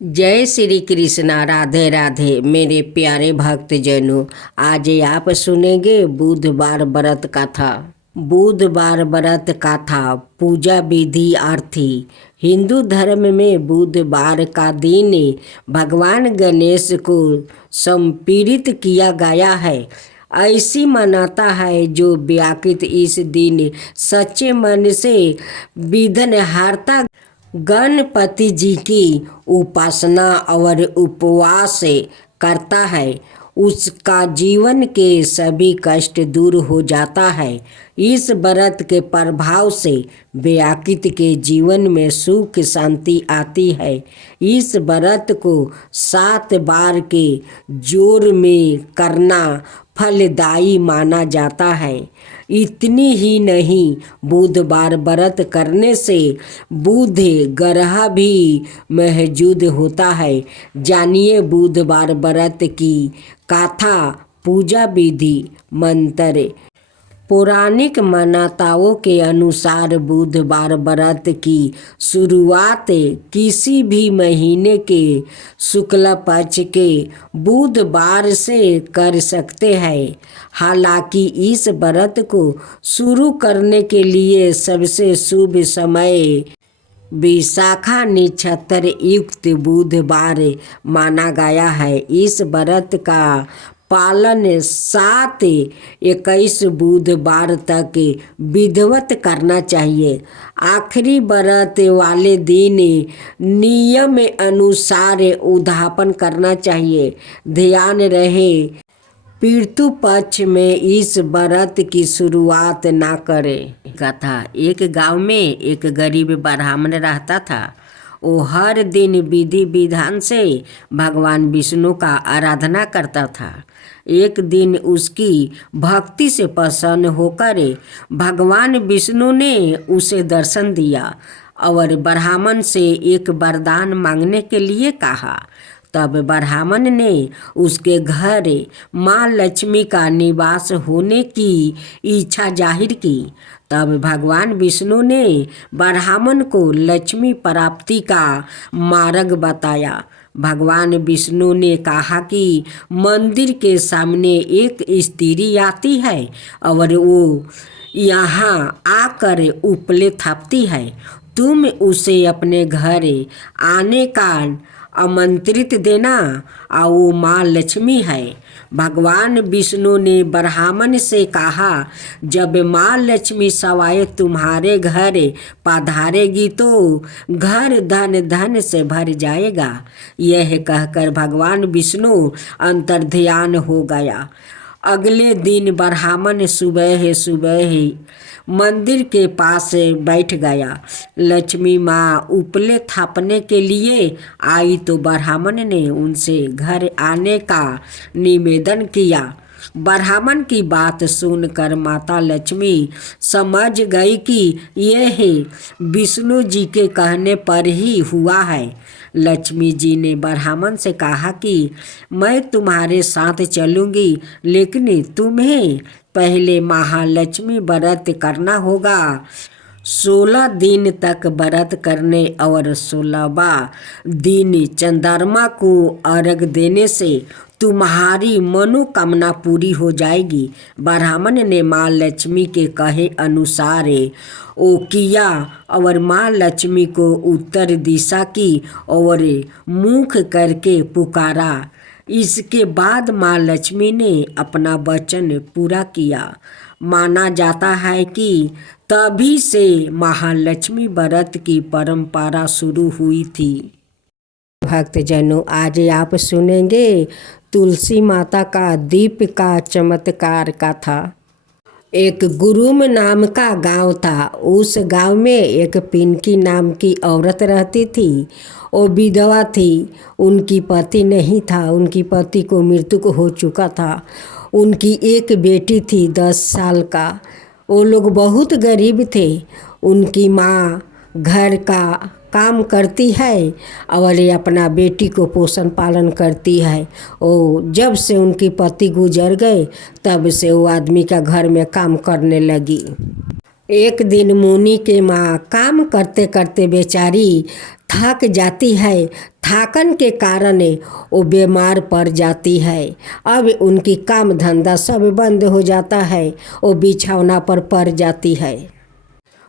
जय श्री कृष्णा। राधे राधे मेरे प्यारे भक्तजनों, आज आप सुनेंगे बुधवार व्रत कथा। बुधवार व्रत कथा पूजा विधि अर्थी। हिंदू धर्म में बुधवार का दिन भगवान गणेश को समर्पित किया गया है। ऐसी मान्यता है जो व्याकृत इस दिन सच्चे मन से विघ्नहर्ता गणपति जी की उपासना और उपवास करता है, उसका जीवन के सभी कष्ट दूर हो जाता है। इस व्रत के प्रभाव से व्याकृत के जीवन में सुख शांति आती है। इस व्रत को 7 बार के जोर में करना फलदायी माना जाता है। इतनी ही नहीं, बुधवार व्रत करने से बुध ग्रह भी मौजूद होता है। जानिए बुधवार व्रत की कथा, पूजा विधि, मंत्र। पौराणिक मान्यताओं के अनुसार बुधवार व्रत की शुरुआत किसी भी महीने के शुक्ल पक्ष के बुधवार से कर सकते हैं। हालांकि इस व्रत को शुरू करने के लिए सबसे शुभ समय विशाखा नक्षत्र युक्त बुधवार माना गया है। इस व्रत का पालन 7-21 बुधवार तक विधिवत करना चाहिए। आखिरी व्रत वाले दिन नियम अनुसार उद्यापन करना चाहिए। ध्यान रहे, पितृ पक्ष में इस व्रत की शुरुआत ना करें। कथा। एक गांव में एक गरीब ब्राह्मण रहता था। वो हर दिन विधि विधान से भगवान विष्णु का आराधना करता था। एक दिन उसकी भक्ति से प्रसन्न होकर भगवान विष्णु ने उसे दर्शन दिया और ब्राह्मण से एक वरदान मांगने के लिए कहा। तब ब्राह्मण ने उसके घर माँ लक्ष्मी का निवास होने की इच्छा जाहिर की। तब भगवान विष्णु ने ब्राह्मण को लक्ष्मी प्राप्ति का मार्ग बताया। भगवान विष्णु ने कहा कि मंदिर के सामने एक स्त्री आती है और वो यहाँ आकर उपले थापती है। तुम उसे अपने घर आने का आमंत्रित देना, और वो माँ लक्ष्मी है। भगवान विष्णु ने ब्राह्मण से कहा, जब माँ लक्ष्मी सवाए तुम्हारे घर पधारेगी तो घर धन धन से भर जाएगा। यह कहकर भगवान विष्णु अंतर्ध्यान हो गया। अगले दिन ब्राह्मण सुबह सुबह मंदिर के पास बैठ गया। लक्ष्मी माँ उपले थापने के लिए आई तो ब्राह्मण ने उनसे घर आने का निवेदन किया। ब्राह्मण की बात सुनकर माता लक्ष्मी समझ गई कि यह विष्णु जी के कहने पर ही हुआ है। लक्ष्मी जी ने ब्राह्मण से कहा कि मैं तुम्हारे साथ चलूंगी, लेकिन तुम्हें पहले महालक्ष्मी व्रत करना होगा। 16 दिन तक व्रत करने और 16वां दिन चंद्रमा को अर्घ देने से तुम्हारी मनोकामना पूरी हो जाएगी। ब्राह्मण ने माँ लक्ष्मी के कहे अनुसार वो किया और माँ लक्ष्मी को उत्तर दिशा की और मुख करके पुकारा। इसके बाद माँ लक्ष्मी ने अपना वचन पूरा किया। माना जाता है कि तभी से महालक्ष्मी व्रत की परंपरा शुरू हुई थी। भक्तजनों, आज आप सुनेंगे तुलसी माता का दीप का चमत्कार कथा। एक गुरुम नाम का गांव था। उस गांव में एक पिंकी नाम की औरत रहती थी। वो विधवा थी। उनकी पति नहीं था। उनकी पति को मृत्यु हो चुका था। उनकी एक बेटी थी 10 साल का। वो लोग बहुत गरीब थे। उनकी माँ घर का काम करती है और अपना बेटी को पोषण पालन करती है। ओ जब से उनकी पति गुजर गए तब से वो आदमी का घर में काम करने लगी। एक दिन मुनि के माँ काम करते करते बेचारी थक जाती है। थकन के कारण वो बीमार पड़ जाती है। अब उनकी काम धंधा सब बंद हो जाता है। वो बिछौना पर पड़ जाती है।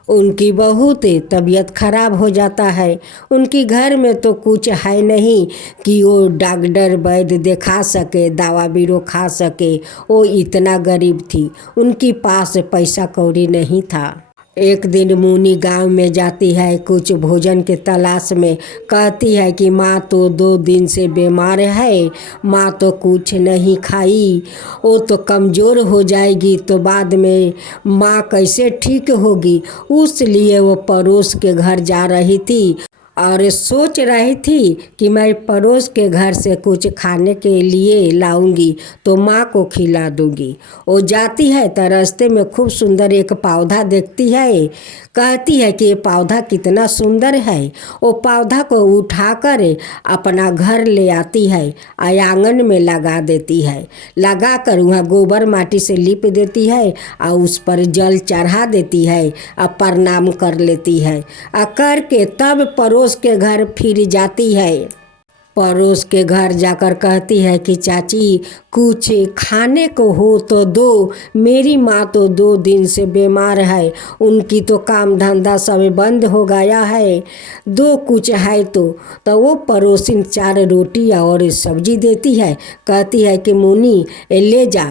उनकी बहुत तबीयत खराब हो जाता है। उनकी घर में तो कुछ है नहीं कि वो डॉक्टर वैद्य दिखा सके, दवा बीरो खा सके। वो इतना गरीब थी, उनके पास पैसा कौड़ी नहीं था। एक दिन मुनि गांव में जाती है कुछ भोजन के तलाश में। कहती है कि माँ तो 2 दिन से बीमार है, माँ तो कुछ नहीं खाई, वो तो कमज़ोर हो जाएगी तो बाद में माँ कैसे ठीक होगी। उसलिए वो पड़ोस के घर जा रही थी और सोच रही थी कि मैं पड़ोस के घर से कुछ खाने के लिए लाऊंगी तो माँ को खिला दूंगी। वो जाती है तो रास्ते में खूब सुंदर एक पौधा देखती है। कहती है कि ये पौधा कितना सुंदर है। वो पौधा को उठाकर अपना घर ले आती है और आंगन में लगा देती है। लगाकर वहाँ गोबर माटी से लीप देती है और उस पर जल चढ़ा देती है और प्रणाम कर लेती है। और करके तब पड़ोस के घर फिर जाती है। पड़ोस के घर जाकर कहती है कि चाची कुछ खाने को हो तो दो, मेरी माँ तो 2 दिन से बीमार है, उनकी तो काम धंधा सब बंद हो गया है, दो कुछ है तो वो पड़ोसिन 4 रोटी और सब्जी देती है। कहती है कि मुनि ले जा,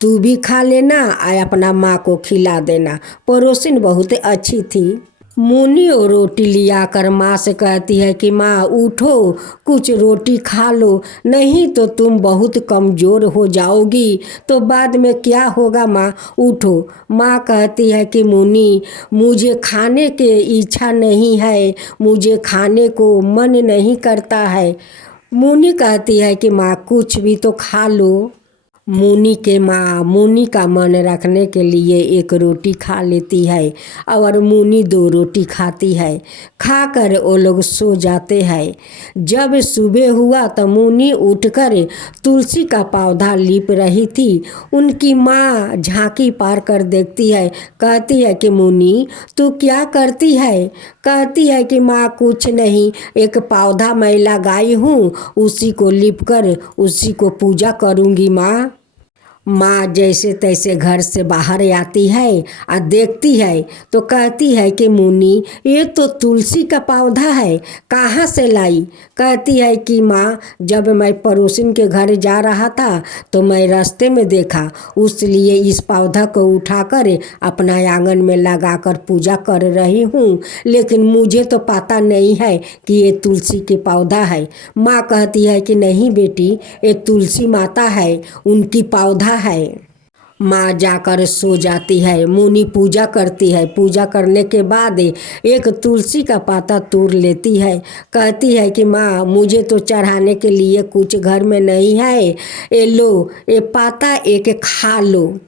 तू भी खा लेना और अपना माँ को खिला देना। पड़ोसिन बहुत अच्छी थी। मुनि और रोटी लिया कर माँ से कहती है कि माँ उठो, कुछ रोटी खा लो, नहीं तो तुम बहुत कमज़ोर हो जाओगी तो बाद में क्या होगा। माँ उठो। माँ कहती है कि मुनि मुझे खाने की इच्छा नहीं है, मुझे खाने को मन नहीं करता है। मुनि कहती है कि माँ कुछ भी तो खा लो। मुनि के माँ मुनि का मन रखने के लिए 1 रोटी खा लेती है और मुनि 2 रोटी खाती है। खाकर वो लोग सो जाते हैं। जब सुबह हुआ तो मुनि उठकर तुलसी का पौधा लीप रही थी। उनकी माँ झांकी पार कर देखती है। कहती है कि मुनि तू क्या करती है। कहती है कि माँ कुछ नहीं, एक पौधा मैं लगाई हूँ, उसी को लीप कर उसी को पूजा करूँगी। माँ जैसे तैसे घर से बाहर आती है और देखती है तो कहती है कि मुनि ये तो तुलसी का पौधा है, कहाँ से लाई। कहती है कि माँ जब मैं पड़ोसिन के घर जा रहा था तो मैं रास्ते में देखा, उसलिए इस पौधा को उठाकर अपना आंगन में लगाकर पूजा कर रही हूँ, लेकिन मुझे तो पता नहीं है कि ये तुलसी के पौधा है। माँ कहती है कि नहीं बेटी, ये तुलसी माता है, उनकी पौधा है। माँ जाकर सो जाती है। मुनि पूजा करती है। पूजा करने के बाद एक तुलसी का पाता तोड़ लेती है। कहती है कि माँ मुझे तो चढ़ाने के लिए कुछ घर में नहीं है, ये लो, ये पाता एक खा लो।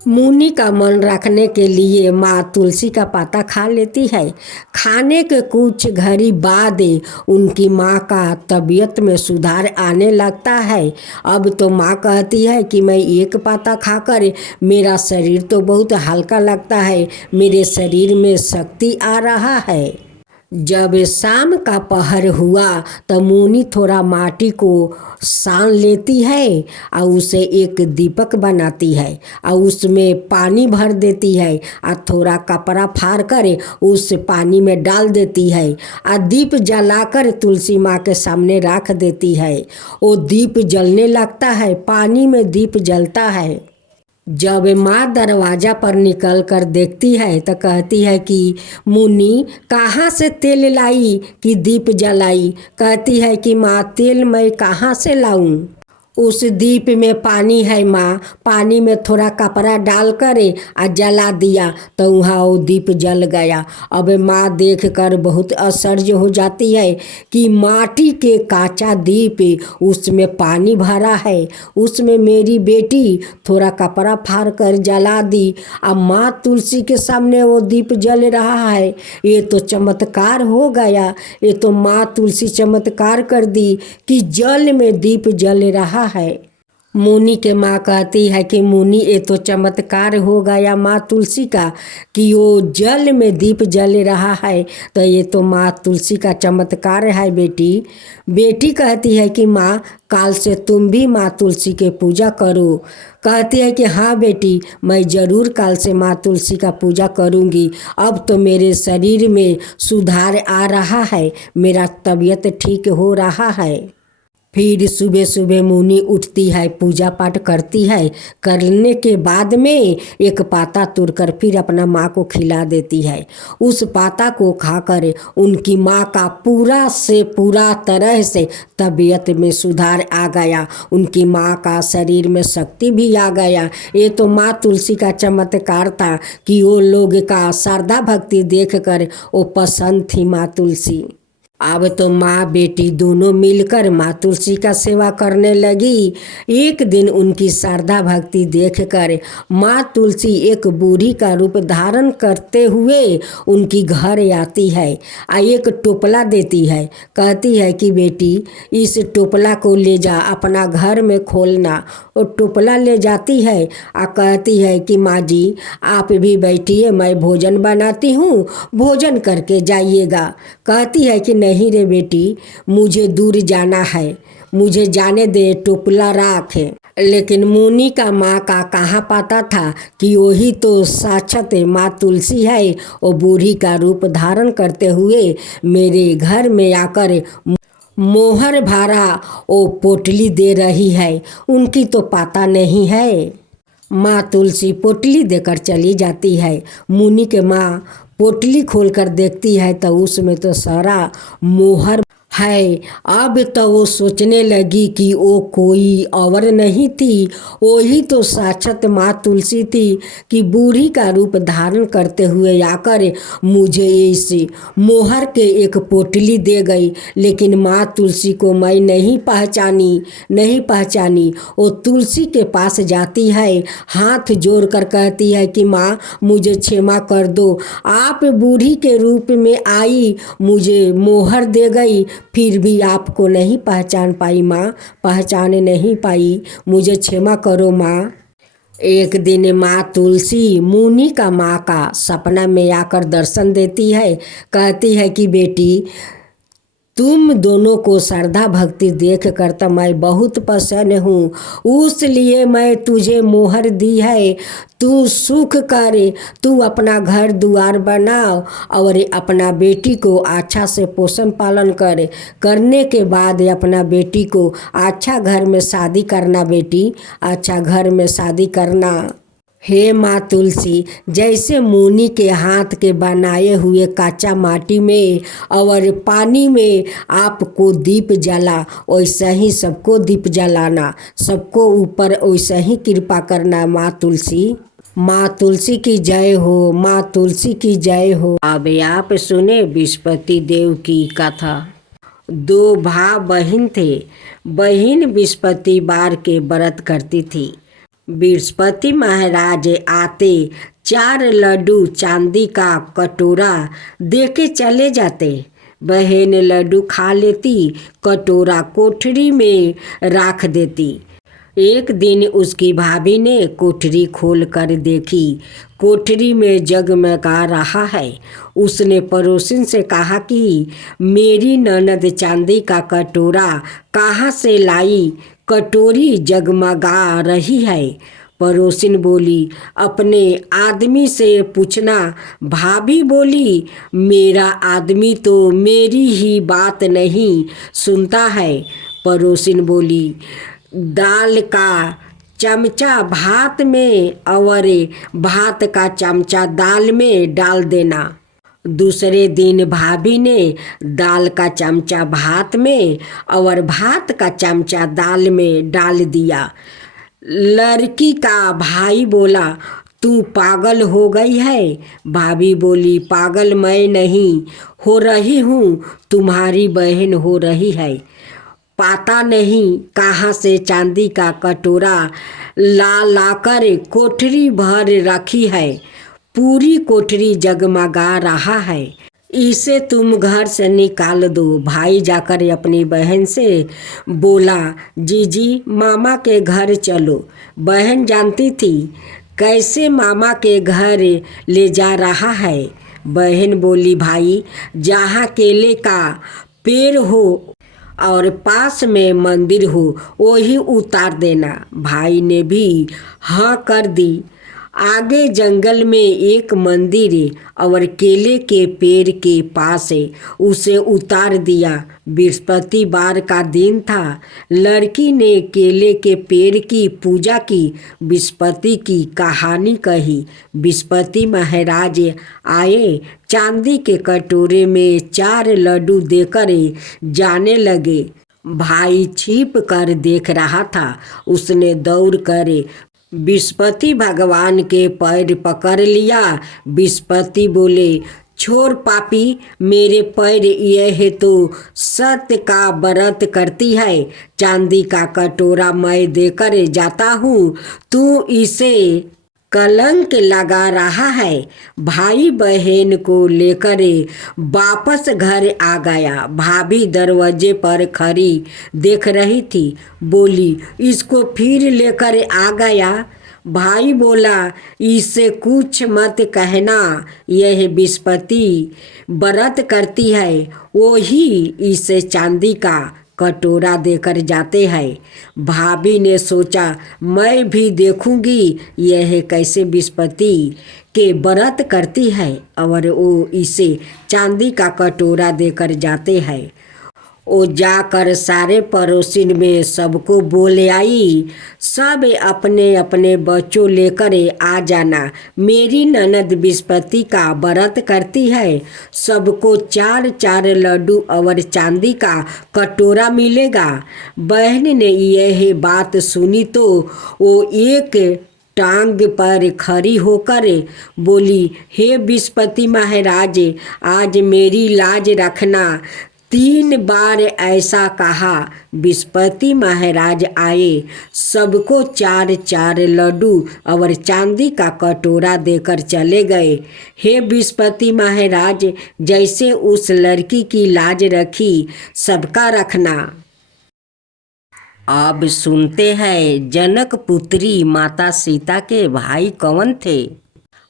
मुनि का मन रखने के लिए माँ तुलसी का पाता खा लेती है। खाने के कुछ घड़ी बाद उनकी माँ का तबीयत में सुधार आने लगता है। अब तो माँ कहती है कि मैं एक पाता खाकर मेरा शरीर तो बहुत हल्का लगता है, मेरे शरीर में शक्ति आ रहा है। जब शाम का पहर हुआ तो मुनि थोड़ा माटी को सान लेती है और उसे एक दीपक बनाती है और उसमें पानी भर देती है और थोड़ा कपड़ा फाड़ कर उस पानी में डाल देती है और दीप जलाकर तुलसी माँ के सामने रख देती है। वो दीप जलने लगता है, पानी में दीप जलता है। जब माँ दरवाजा पर निकल कर देखती है तो कहती है कि मुनि कहाँ से तेल लाई कि दीप जलाई। कहती है कि माँ तेल मैं कहाँ से लाऊं। उस दीप में पानी है माँ, पानी में थोड़ा कपड़ा डालकर आ जला दिया तो वहाँ वो दीप जल गया। अब माँ देखकर बहुत आश्चर्य हो जाती है कि माटी के काचा दीप, उसमें पानी भरा है, उसमें मेरी बेटी थोड़ा कपड़ा फाड़ कर जला दी, अब माँ तुलसी के सामने वो दीप जल रहा है। ये तो चमत्कार हो गया, ये तो माँ तुलसी चमत्कार कर दी कि जल में दीप जल रहा है। मुनि के माँ कहती है कि मुनि ये तो चमत्कार हो गया माँ तुलसी का कि वो जल में दीप जल रहा है, तो ये तो माँ तुलसी का चमत्कार है बेटी। बेटी कहती है कि माँ काल से तुम भी माँ तुलसी के पूजा करो। कहती है कि हाँ बेटी, मैं ज़रूर काल से माँ तुलसी का पूजा करूँगी। अब तो मेरे शरीर में सुधार आ रहा है, मेरा तबीयत ठीक हो रहा है। फिर सुबह सुबह मुनि उठती है, पूजा पाठ करती है। करने के बाद में एक पाता तोड़कर फिर अपना माँ को खिला देती है। उस पाता को खाकर उनकी माँ का पूरा से पूरा तरह से तबीयत में सुधार आ गया, उनकी माँ का शरीर में शक्ति भी आ गया। ये तो माँ तुलसी का चमत्कार था कि वो लोग का श्रद्धा भक्ति देखकर वो पसंद थी माँ तुलसी। अब तो माँ बेटी दोनों मिलकर माँ तुलसी का सेवा करने लगी। एक दिन उनकी श्रद्धा भक्ति देखकर माँ तुलसी एक बूढ़ी का रूप धारण करते हुए उनकी घर आती है और एक टोपला देती है। कहती है कि बेटी इस टोपला को ले जा, अपना घर में खोलना। और टोपला ले जाती है और कहती है कि माँ जी आप भी बैठिए, मैं भोजन बनाती हूँ, भोजन करके जाइएगा। कहती है कि नहीं रे बेटी, मुझे दूर जाना है, मुझे जाने दे, टोपला राख। लेकिन मुनि का माँ का कहाँ पता था कि वही तो साक्षात माँ तुलसी है, वो बूढ़ी का रूप धारण करते हुए मेरे घर में आकर मोहर भरा वो पोटली दे रही है। उनकी तो पता नहीं है। माँ तुलसी पोटली देकर चली जाती है। मुनि के माँ पोटली खोलकर देखती है तो उसमें तो सारा मोहर है। अब तो वो सोचने लगी कि वो कोई और नहीं थी, वही तो साक्षात माँ तुलसी थी कि बूढ़ी का रूप धारण करते हुए आकर मुझे इस मोहर के एक पोटली दे गई। लेकिन माँ तुलसी को मैं नहीं पहचानी। वो तुलसी के पास जाती है, हाथ जोड़कर कहती है कि माँ मुझे क्षमा कर दो, आप बूढ़ी के रूप में आई, मुझे मोहर दे गई, फिर भी आपको नहीं पहचान पाई माँ, पहचान नहीं पाई, मुझे क्षमा करो माँ। एक दिन माँ तुलसी मुनि का माँ का सपना में आकर दर्शन देती है। कहती है कि बेटी तुम दोनों को श्रद्धा भक्ति देख कर तो मैं बहुत प्रसन्न हूँ, उसलिए मैं तुझे मोहर दी है। तू सुख कर, तू अपना घर द्वार बनाओ और अपना बेटी को अच्छा से पोषण पालन करने के बाद अपना बेटी को अच्छा घर में शादी करना। बेटी अच्छा घर में शादी करना। हे माँ तुलसी, जैसे मुनि के हाथ के बनाए हुए कच्चा माटी में और पानी में आपको दीप जला, वैसा ही सबको दीप जलाना, सबको ऊपर वैसा ही कृपा करना। माँ तुलसी, माँ तुलसी की जय हो, माँ तुलसी की जय हो। अब आप सुने बृहस्पति देव की कथा। दो भाई बहन थे। बहन बृहस्पतिवार के व्रत करती थी। बृहस्पति महाराज आते 4 लड्डू चांदी का कटोरा देके चले जाते। बहन लड्डू खा लेती, कटोरा कोठरी में रख देती। एक दिन उसकी भाभी ने कोठरी खोल कर देखी, कोठरी में जगमगा रहा है। उसने पड़ोसिन से कहा कि मेरी ननद चांदी का कटोरा कहाँ से लाई, कटोरी जगमगा रही है। पड़ोसिन बोली अपने आदमी से पूछना। भाभी बोली मेरा आदमी तो मेरी ही बात नहीं सुनता है। पड़ोसिन बोली दाल का चमचा भात में और भात का चमचा दाल में डाल देना। दूसरे दिन भाभी ने दाल का चमचा भात में और भात का चमचा दाल में डाल दिया। लड़की का भाई बोला तू पागल हो गई है। भाभी बोली पागल मैं नहीं हो रही हूँ, तुम्हारी बहन हो रही है। पता नहीं कहाँ से चांदी का कटोरा लाकर कोठरी भर रखी है, पूरी कोठरी जगमगा रहा है। इसे तुम घर से निकाल दो। भाई जाकर अपनी बहन से बोला, जीजी मामा के घर चलो। बहन जानती थी कैसे मामा के घर ले जा रहा है। बहन बोली, भाई जहाँ केले का पेड़ हो और पास में मंदिर हो वही उतार देना। भाई ने भी हाँ कर दी। आगे जंगल में एक मंदिर और केले के पेड़ के पास उसे उतार दिया। बृहस्पतिवार का दिन था। लड़की ने केले के पेड़ की पूजा की, बृहस्पति की कहानी कही। बृहस्पति महाराज आए, चांदी के कटोरे में 4 लड्डू देकर जाने लगे। भाई छिप कर देख रहा था। उसने दौड़ कर बृहस्पति भगवान के पैर पकड़ लिया। बृहस्पति बोले, छोड़ पापी, मेरे पैर यह है तो सत्य का व्रत करती है। चांदी का कटोरा मैं देकर जाता हूँ, तू इसे कलंक लगा रहा है। भाई बहन को लेकर वापस घर आ गया। भाभी दरवाजे पर खड़ी देख रही थी। बोली, इसको फिर लेकर आ गया। भाई बोला, इससे कुछ मत कहना, यह बृहस्पति व्रत करती है, वो ही इसे चांदी का कटोरा देकर जाते हैं। भाभी ने सोचा, मैं भी देखूंगी यह कैसे बृहस्पति के व्रत करती है और वो इसे चांदी का कटोरा देकर जाते हैं। वो जाकर सारे पड़ोसिन में सबको बोले आई, सब अपने अपने बच्चों लेकर आ जाना, मेरी ननद बृहस्पति का व्रत करती है। सबको 4-4 लड्डू और चांदी का कटोरा मिलेगा। बहन ने यह बात सुनी तो वो एक टांग पर खड़ी होकर बोली, हे बृहस्पति महाराज, आज मेरी लाज रखना। 3 बार ऐसा कहा। बृहस्पति महाराज आए, सबको 4-4 लड्डू और चांदी का कटोरा देकर चले गए। हे बृहस्पति महाराज, जैसे उस लड़की की लाज रखी, सबका रखना। अब सुनते हैं जनक पुत्री माता सीता के भाई कौन थे।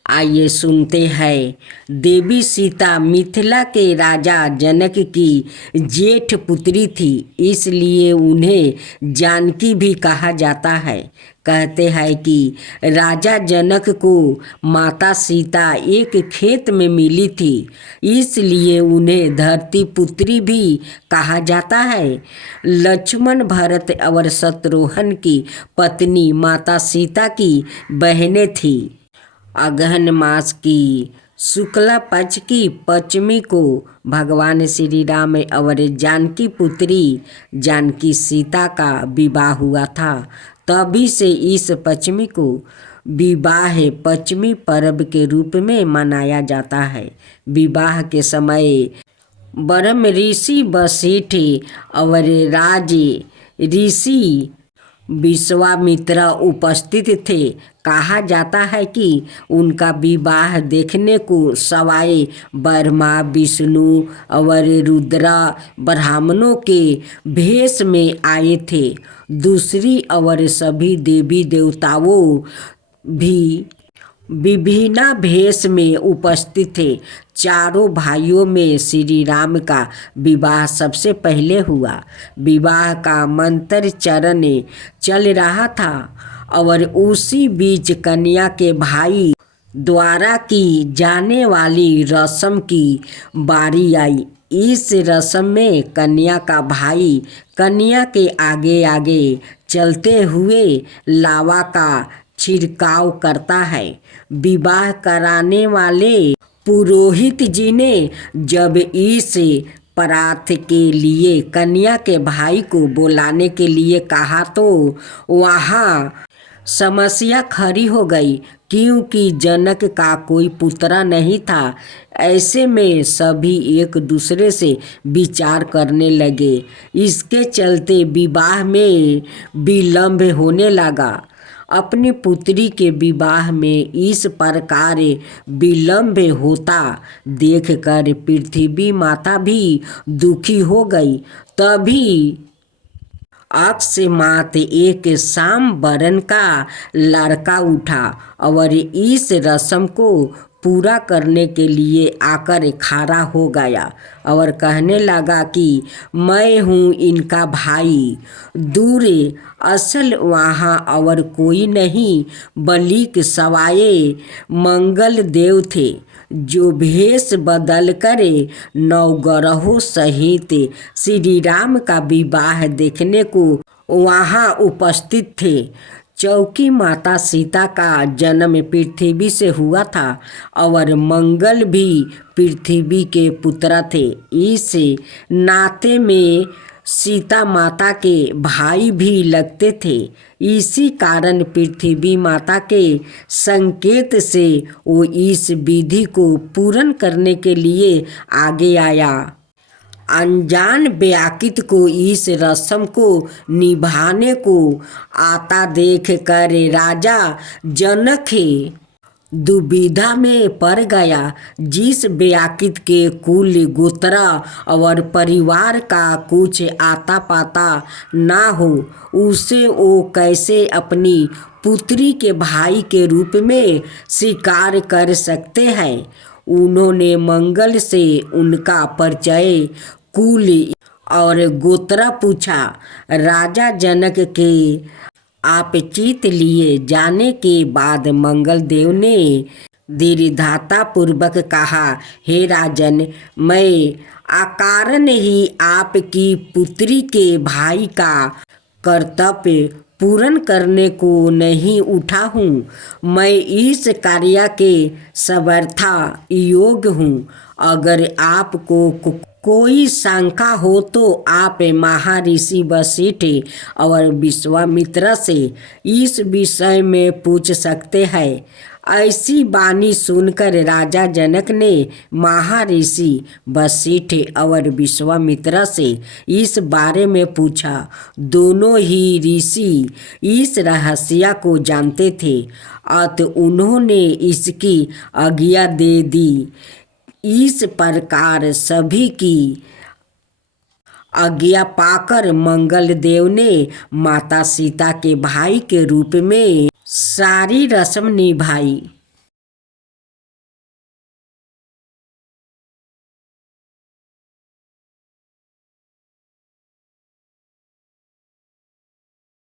आइए सुनते हैं। देवी सीता मिथिला के राजा जनक की जेठ पुत्री थी, इसलिए उन्हें जानकी भी कहा जाता है। कहते हैं कि राजा जनक को माता सीता एक खेत में मिली थी, इसलिए उन्हें धरती पुत्री भी कहा जाता है। लक्ष्मण, भरत और शत्रुघ्न की पत्नी माता सीता की बहनें थी। अगहन मास की शुक्ला पक्ष की पंचमी को भगवान श्री राम और जानकी पुत्री जानकी सीता का विवाह हुआ था। तभी से इस पंचमी को विवाह पंचमी पर्व के रूप में मनाया जाता है। विवाह के समय ब्रह्म ऋषि वशिष्ठ और राज ऋषि विश्वामित्र उपस्थित थे। कहा जाता है कि उनका विवाह देखने को सवाए ब्रह्मा, विष्णु और रुद्र ब्राह्मणों के भेष में आए थे। दूसरी और सभी देवी देवताओं भी विभिन्न भेष में उपस्थित थे। चारों भाइयों में श्री राम का विवाह सबसे पहले हुआ। विवाह का मंत्र चरण चल रहा था और उसी बीच कन्या के भाई द्वारा की जाने वाली रस्म की बारी आई। इस रस्म में कन्या का भाई कन्या के आगे आगे चलते हुए लावा का छिड़काव करता है। विवाह कराने वाले पुरोहित जी ने जब इस परात के लिए कन्या के भाई को बुलाने के लिए कहा तो वहाँ समस्या खड़ी हो गई, क्योंकि जनक का कोई पुत्र नहीं था। ऐसे में सभी एक दूसरे से विचार करने लगे। इसके चलते विवाह में विलंब होने लगा अपनी पुत्री के विवाह में इस प्रकार विलम्ब होता देखकर पृथ्वी माता भी दुखी हो गई। तभी अकस्मात एक शाम बरन का लड़का उठा और इस रस्म को पूरा करने के लिए आकर खड़ा हो गया और कहने लगा कि मैं हूँ इनका भाई। दूर असल वहाँ और कोई नहीं बल्कि सवाए मंगल देव थे, जो भेष बदल कर नवग्रहों सहित श्री राम का विवाह देखने को वहाँ उपस्थित थे। चौकी माता सीता का जन्म पृथ्वी से हुआ था और मंगल भी पृथ्वी के पुत्र थे। इस नाते में सीता माता के भाई भी लगते थे। इसी कारण पृथ्वी माता के संकेत से वो इस विधि को पूर्ण करने के लिए आगे आया। अनजान व्याकित को इस रस्म को निभाने को आता देख कर राजा जनक दुविधा में पड़ गया। जिस व्याकित के कुल गोत्र और परिवार का कुछ आता पाता ना हो, उसे वो कैसे अपनी पुत्री के भाई के रूप में स्वीकार कर सकते हैं। उन्होंने मंगल से उनका परिचय, कुल और गोत्र पूछा। राजा जनक के आपचित लिए जाने के बाद मंगल देव ने दीर्घता पूर्वक कहा, हे राजन, मैं अकारण ही आपकी पुत्री के भाई का कर्तव्य पूर्ण करने को नहीं उठा हूँ। मैं इस कार्य के समर्था योग्य हूँ। अगर आपको कोई शंका हो तो आप महर्षि वशिष्ठ और विश्वामित्र से इस विषय में पूछ सकते हैं। ऐसी वाणी सुनकर राजा जनक ने महर्षि वशिष्ठ और विश्वामित्र से इस बारे में पूछा। दोनों ही ऋषि इस रहस्य को जानते थे, अतः उन्होंने इसकी आज्ञा दे दी। इस प्रकार सभी की आज्ञा पाकर मंगल देव ने माता सीता के भाई के रूप में सारी रस्म निभाई।